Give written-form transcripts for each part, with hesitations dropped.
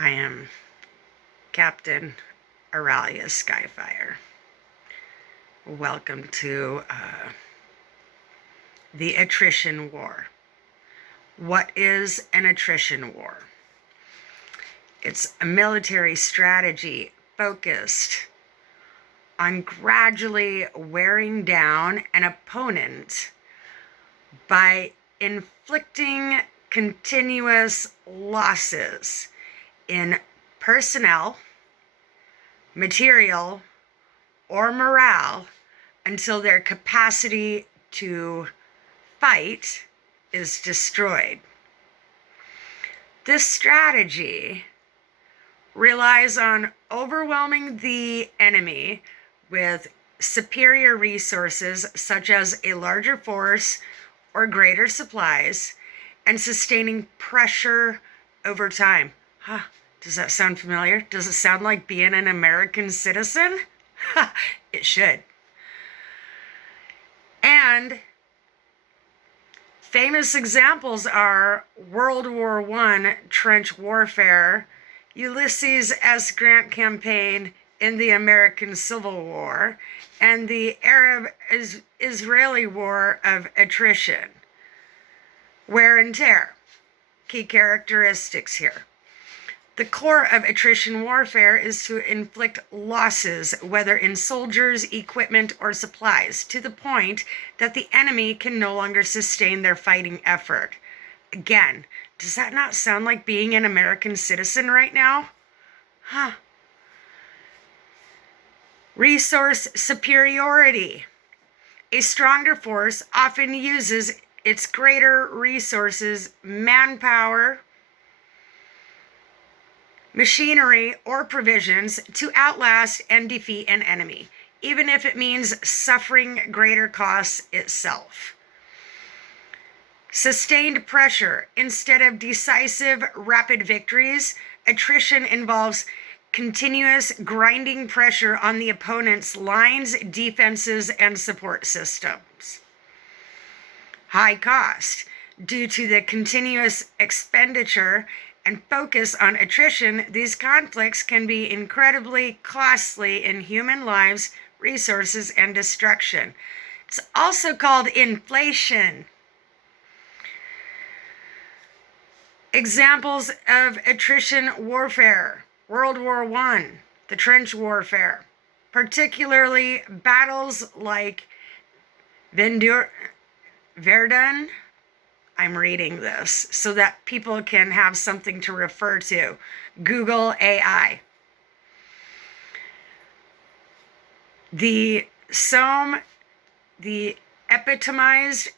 I am Captain Auralia Skyfire. Welcome to the Attrition War. What is an attrition war? It's a military strategy focused on gradually wearing down an opponent by inflicting continuous losses in personnel, material, or morale until their capacity to fight is destroyed. This strategy relies on overwhelming the enemy with superior resources such as a larger force or greater supplies and sustaining pressure over time. Does that sound familiar? Does it sound like being an American citizen? It should. And famous examples are World War I trench warfare, Ulysses S. Grant campaign in the American Civil War, and the Arab-Israeli War of Attrition. Wear and tear. Key characteristics here. The core of attrition warfare is to inflict losses, whether in soldiers, equipment, or supplies, to the point that the enemy can no longer sustain their fighting effort. Again, does that not sound like being an American citizen right now? Resource superiority. A stronger force often uses its greater resources, manpower, machinery, or provisions to outlast and defeat an enemy, even if it means suffering greater costs itself. Sustained pressure. Instead of decisive, rapid victories, attrition involves continuous grinding pressure on the opponent's lines, defenses, and support systems. High cost. Due to the continuous expenditure and focus on attrition, these conflicts can be incredibly costly in human lives, resources, and destruction. It's also called inflation. Examples of attrition warfare. World War I, the trench warfare, particularly battles like Verdun. I'm reading this so that people can have something to refer to. Google AI. The Somme, the epitomized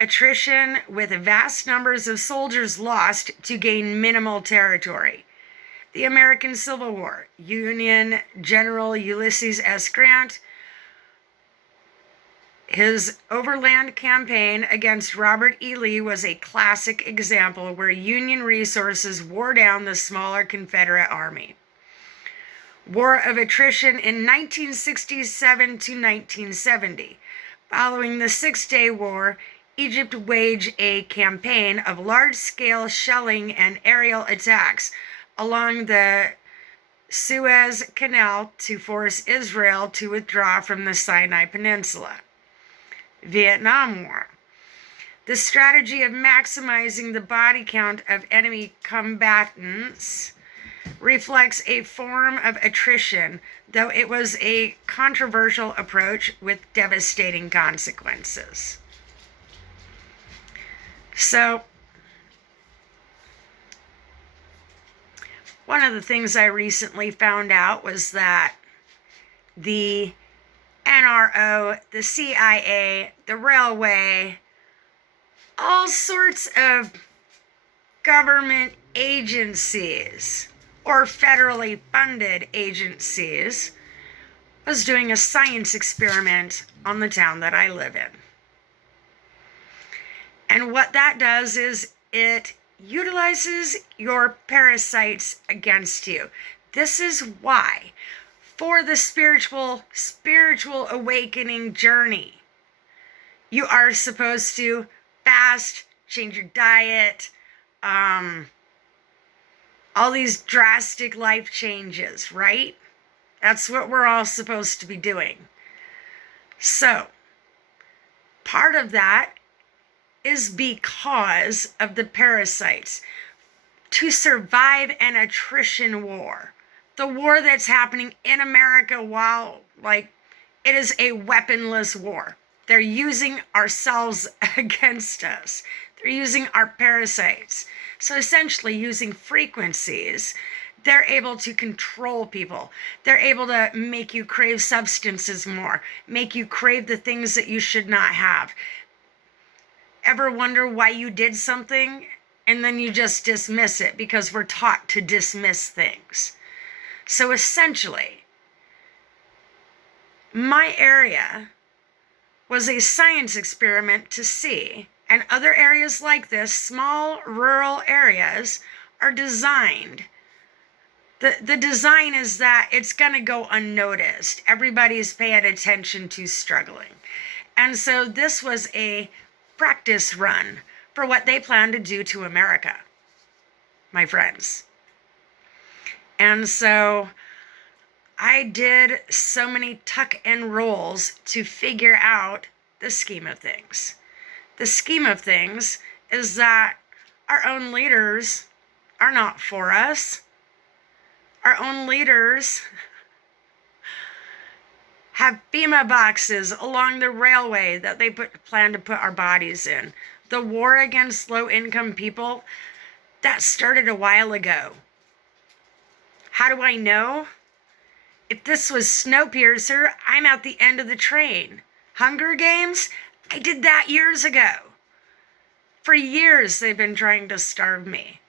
attrition with vast numbers of soldiers lost to gain minimal territory. The American Civil War, Union General Ulysses S. Grant, his overland campaign against Robert E. Lee was a classic example where Union resources wore down the smaller Confederate army. War of Attrition in 1967 to 1970. Following the Six-Day War, Egypt waged a campaign of large-scale shelling and aerial attacks along the Suez Canal to force Israel to withdraw from the Sinai Peninsula. Vietnam War. The strategy of maximizing the body count of enemy combatants reflects a form of attrition, though it was a controversial approach with devastating consequences. So, one of the things I recently found out was that the NRO, the CIA, the railway, all sorts of government agencies or federally funded agencies was doing a science experiment on the town that I live in. And what that does is it utilizes your parasites against you. This is why, for the spiritual awakening journey, you are supposed to fast, change your diet, all these drastic life changes, right? That's what we're all supposed to be doing. So, part of that is because of the parasites. To survive an attrition war, the war that's happening in America while, like, it is a weaponless war. They're using ourselves against us. They're using our parasites. So essentially, using frequencies, they're able to control people. They're able to make you crave substances more, make you crave the things that you should not have. Ever wonder why you did something and then you just dismiss it? Because we're taught to dismiss things. So essentially, my area was a science experiment to see, and other areas like this, small rural areas, are designed. The design is that it's going to go unnoticed. Everybody's paying attention to struggling. And so this was a practice run for what they plan to do to America, my friends. And so I did so many tuck and rolls to figure out the scheme of things. The scheme of things is that our own leaders are not for us. Our own leaders have FEMA boxes along the railway that they plan to put our bodies in. The war against low-income people, that started a while ago. How do I know? If this was Snowpiercer, I'm at the end of the train. Hunger Games, I did that years ago. For years, they've been trying to starve me.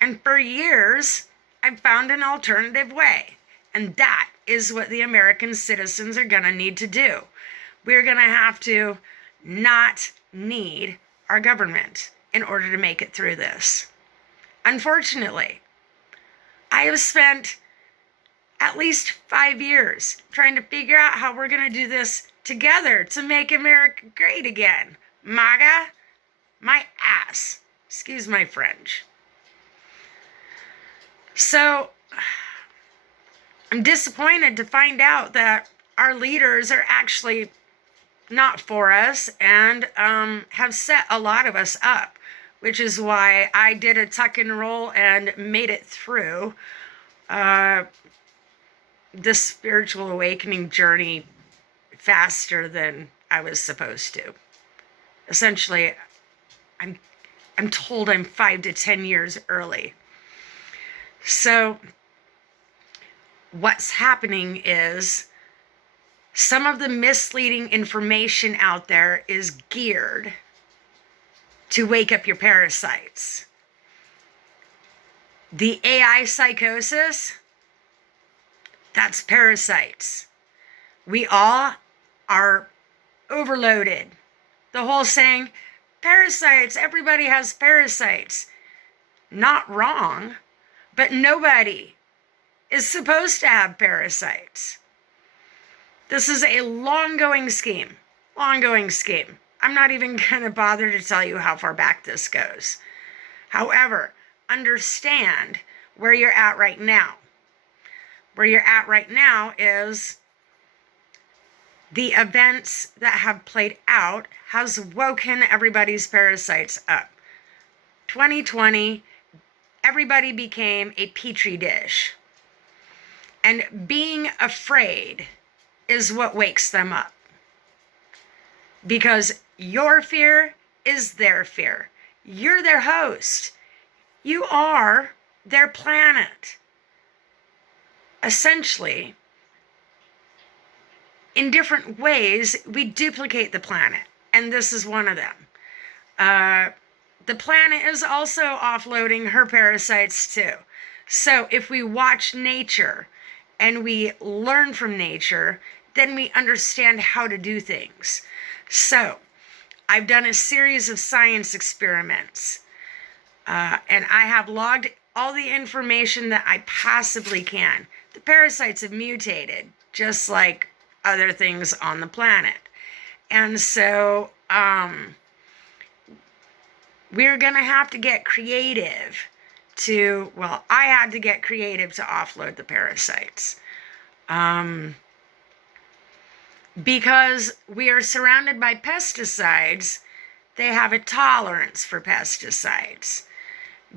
And for years, I've found an alternative way. And that is what the American citizens are going to need to do. We're going to have to not need our government in order to make it through this. Unfortunately, I have spent at least 5 years trying to figure out how we're going to do this together to make America great again. MAGA, my ass. Excuse my French. So, I'm disappointed to find out that our leaders are actually not for us and have set a lot of us up, which is why I did a tuck and roll and made it through this spiritual awakening journey faster than I was supposed to. Essentially, I'm told I'm 5 to 10 years early. So what's happening is some of the misleading information out there is geared to wake up your parasites. The AI psychosis, that's parasites. We all are overloaded. The whole saying, parasites, everybody has parasites. Not wrong, but nobody is supposed to have parasites. This is a long-going scheme. Long-going scheme. I'm not even going to bother to tell you how far back this goes. However, understand where you're at right now. Where you're at right now is the events that have played out has woken everybody's parasites up. 2020, everybody became a petri dish. And being afraid is what wakes them up. Because your fear is their fear. You're their host. You are their planet. Essentially, in different ways, we duplicate the planet. And this is one of them. The planet is also offloading her parasites too. So if we watch nature and we learn from nature, then we understand how to do things. So I've done a series of science experiments, and I have logged all the information that I possibly can. The parasites have mutated, just like other things on the planet. And so we're going to have to get creative I had to get creative to offload the parasites. Because we are surrounded by pesticides, they have a tolerance for pesticides.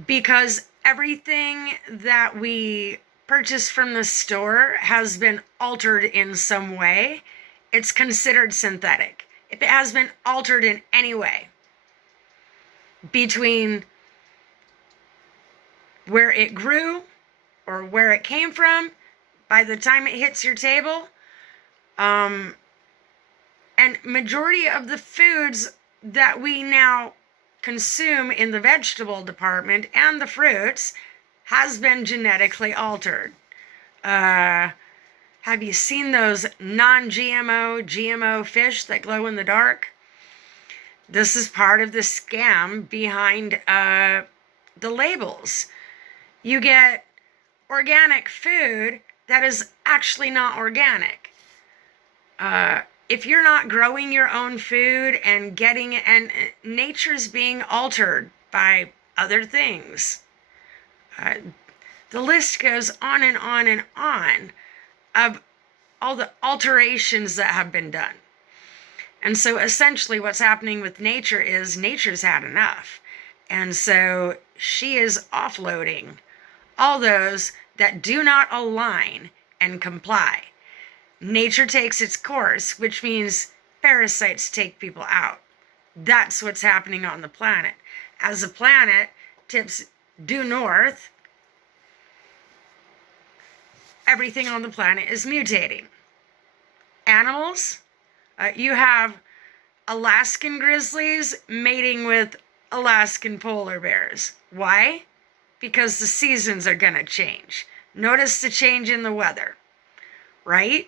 Because everything that we purchase from the store has been altered in some way, it's considered synthetic. If it has been altered in any way between where it grew or where it came from, by the time it hits your table, and majority of the foods that we now consume in the vegetable department and the fruits has been genetically altered. Have you seen those non-GMO, GMO fish that glow in the dark? This is part of the scam behind the labels. You get organic food that is actually not organic. If you're not growing your own food and getting it, and nature's being altered by other things, the list goes on and on and on of all the alterations that have been done. And so essentially what's happening with nature is nature's had enough. And so she is offloading all those that do not align and comply. Nature takes its course, which means parasites take people out. That's what's happening on the planet. As the planet tips due north, everything on the planet is mutating. Animals, you have Alaskan grizzlies mating with Alaskan polar bears. Why? Because the seasons are going to change. Notice the change in the weather, right?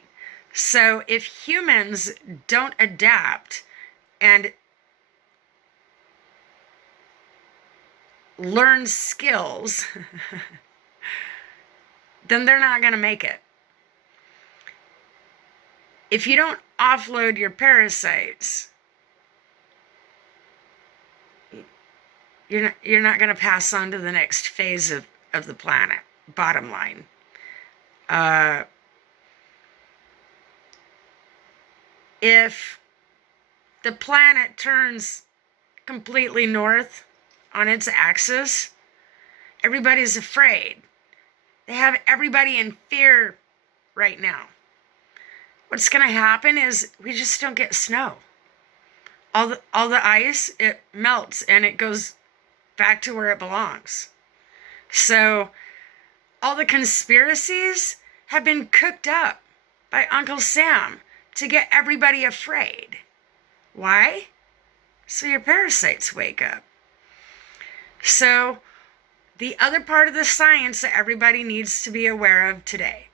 So if humans don't adapt and learn skills, then they're not going to make it. If you don't offload your parasites, you're not going to pass on to the next phase of the planet, bottom line. If the planet turns completely north on its axis, everybody's afraid. They have everybody in fear right now. What's going to happen is we just don't get snow. All the ice, it melts and it goes back to where it belongs. So all the conspiracies have been cooked up by Uncle Sam to get everybody afraid. Why? So your parasites wake up. So the other part of the science that everybody needs to be aware of today.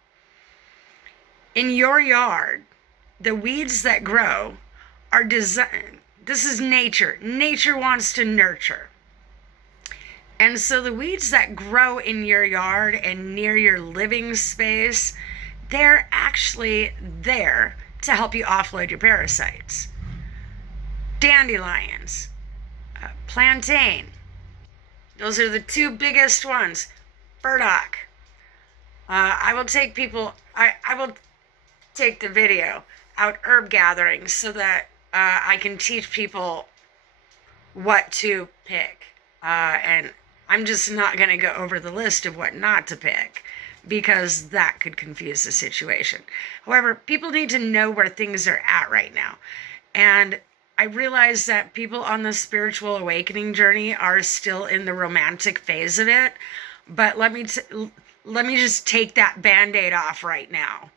In your yard, the weeds that grow are designed. This is nature. Nature wants to nurture. And so the weeds that grow in your yard and near your living space, they're actually there to help you offload your parasites. Dandelions, plantain, those are the two biggest ones. Burdock. I will take the video out herb gatherings so that I can teach people what to pick. And I'm just not going to go over the list of what not to pick, because that could confuse the situation. However, people need to know where things are at right now. And I realize that people on the spiritual awakening journey are still in the romantic phase of it. But let me just take that Band-Aid off right now.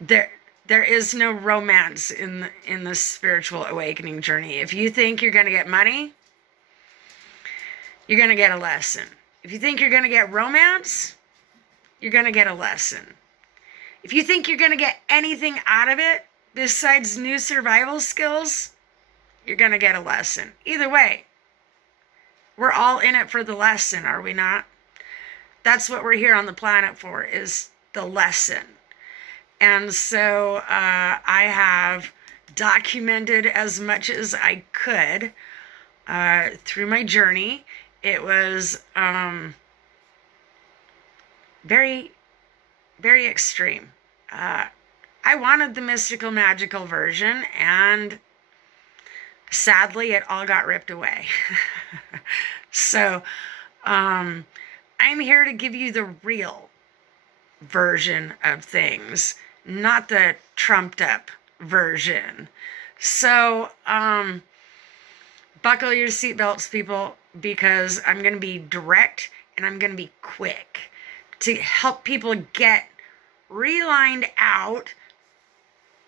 There is no romance in the spiritual awakening journey. If you think you're going to get money, you're going to get a lesson. If you think you're going to get romance, you're going to get a lesson. If you think you're going to get anything out of it besides new survival skills, you're going to get a lesson. Either way, we're all in it for the lesson, are we not? That's what we're here on the planet for, is the lesson. And so I have documented as much as I could through my journey. It was very, very extreme. I wanted the mystical, magical version, and sadly, it all got ripped away. So, I'm here to give you the real version of things, not the trumped up version. So, buckle your seatbelts, people, because I'm going to be direct and I'm going to be quick to help people get relined out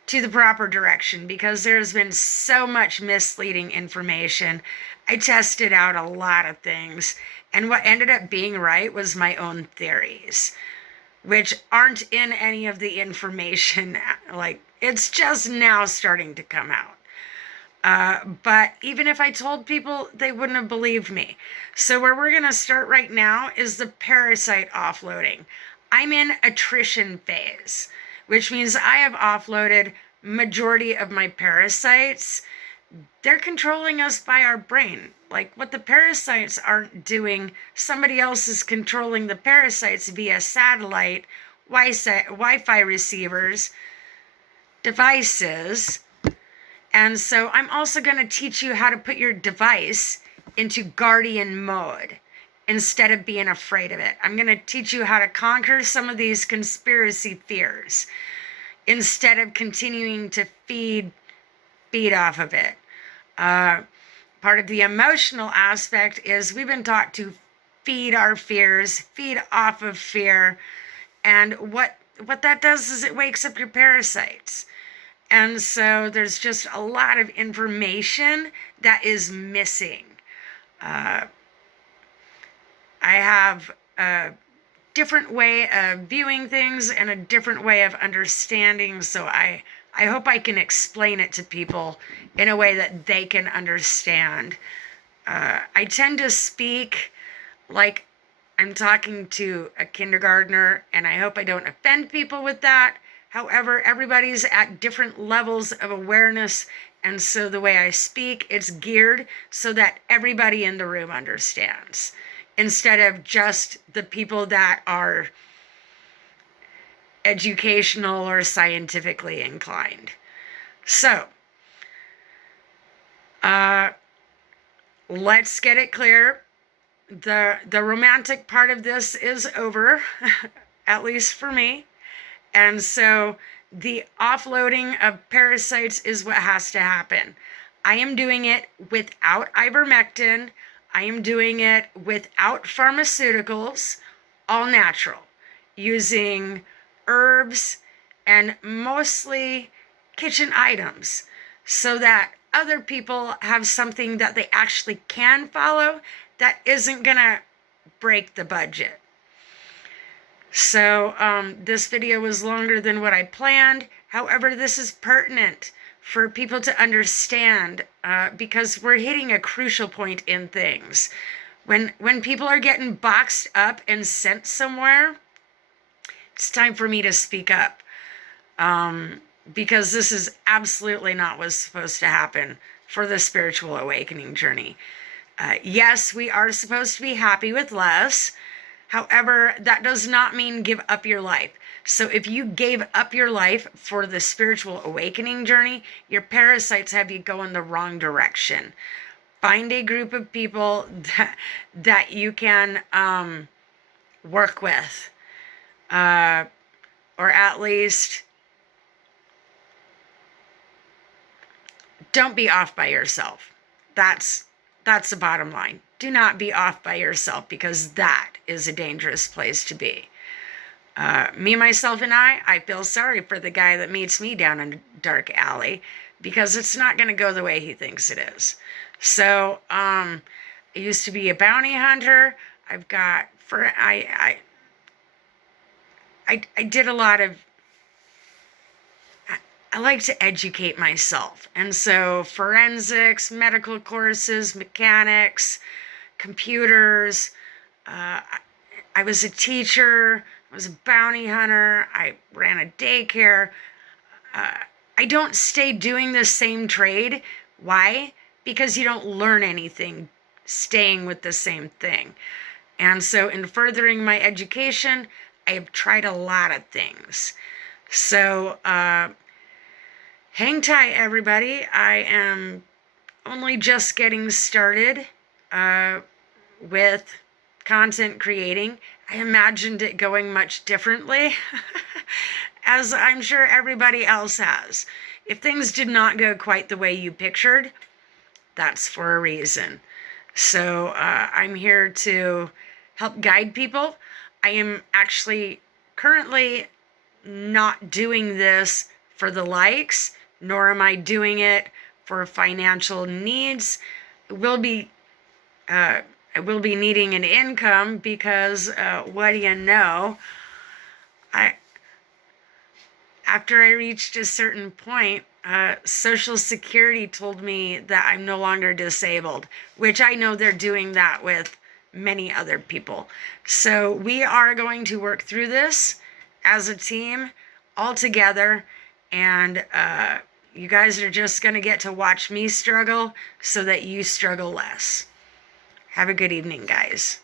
to the proper direction, because there's been so much misleading information. I tested out a lot of things, and what ended up being right was my own theories, which aren't in any of the information. Like, it's just now starting to come out. But even if I told people, they wouldn't have believed me. So where we're going to start right now is the parasite offloading. I'm in attrition phase, which means I have offloaded majority of my parasites. They're controlling us by our brain. Like, what the parasites aren't doing, somebody else is controlling the parasites via satellite, Wi-Fi receivers, devices. And so I'm also going to teach you how to put your device into guardian mode instead of being afraid of it. I'm going to teach you how to conquer some of these conspiracy fears instead of continuing to feed off of it. Part of the emotional aspect is we've been taught to feed our fears, feed off of fear. And what that does is it wakes up your parasites. And so there's just a lot of information that is missing. I have a different way of viewing things and a different way of understanding, so I hope I can explain it to people in a way that they can understand. I tend to speak like I'm talking to a kindergartner, and I hope I don't offend people with that. However, everybody's at different levels of awareness, and so the way I speak, it's geared so that everybody in the room understands, instead of just the people that are educational or scientifically inclined. So, let's get it clear. The romantic part of this is over, at least for me. And so the offloading of parasites is what has to happen. I am doing it without ivermectin. I am doing it without pharmaceuticals, all natural, using herbs and mostly kitchen items, so that other people have something that they actually can follow that isn't gonna break the budget. So this video was longer than what I planned. However, this is pertinent for people to understand, because we're hitting a crucial point in things. When people are getting boxed up and sent somewhere, it's time for me to speak up, because this is absolutely not what's supposed to happen for the spiritual awakening journey. Yes, we are supposed to be happy with less. However, that does not mean give up your life. So if you gave up your life for the spiritual awakening journey, your parasites have you go in the wrong direction. Find a group of people that you can work with, or at least don't be off by yourself. That's the bottom line. Do not be off by yourself, because that is a dangerous place to be. Me, myself, and I feel sorry for the guy that meets me down in a dark alley, because it's not going to go the way he thinks it is. So, I used to be a bounty hunter. I did a lot of, I like to educate myself. And so forensics, medical courses, mechanics, computers, I was a teacher, I was a bounty hunter, I ran a daycare. I don't stay doing the same trade. Why? Because you don't learn anything staying with the same thing. And so in furthering my education, I have tried a lot of things. So hang tight, everybody. I am only just getting started with content creating. I imagined it going much differently, as I'm sure everybody else has. If things did not go quite the way you pictured, that's for a reason. So I'm here to help guide people. I am actually currently not doing this for the likes, nor am I doing it for financial needs. I will be needing an income because what do you know? After I reached a certain point, Social Security told me that I'm no longer disabled, which I know they're doing that with many other people. So we are going to work through this as a team all together, and you guys are just going to get to watch me struggle so that you struggle less. Have a good evening, guys.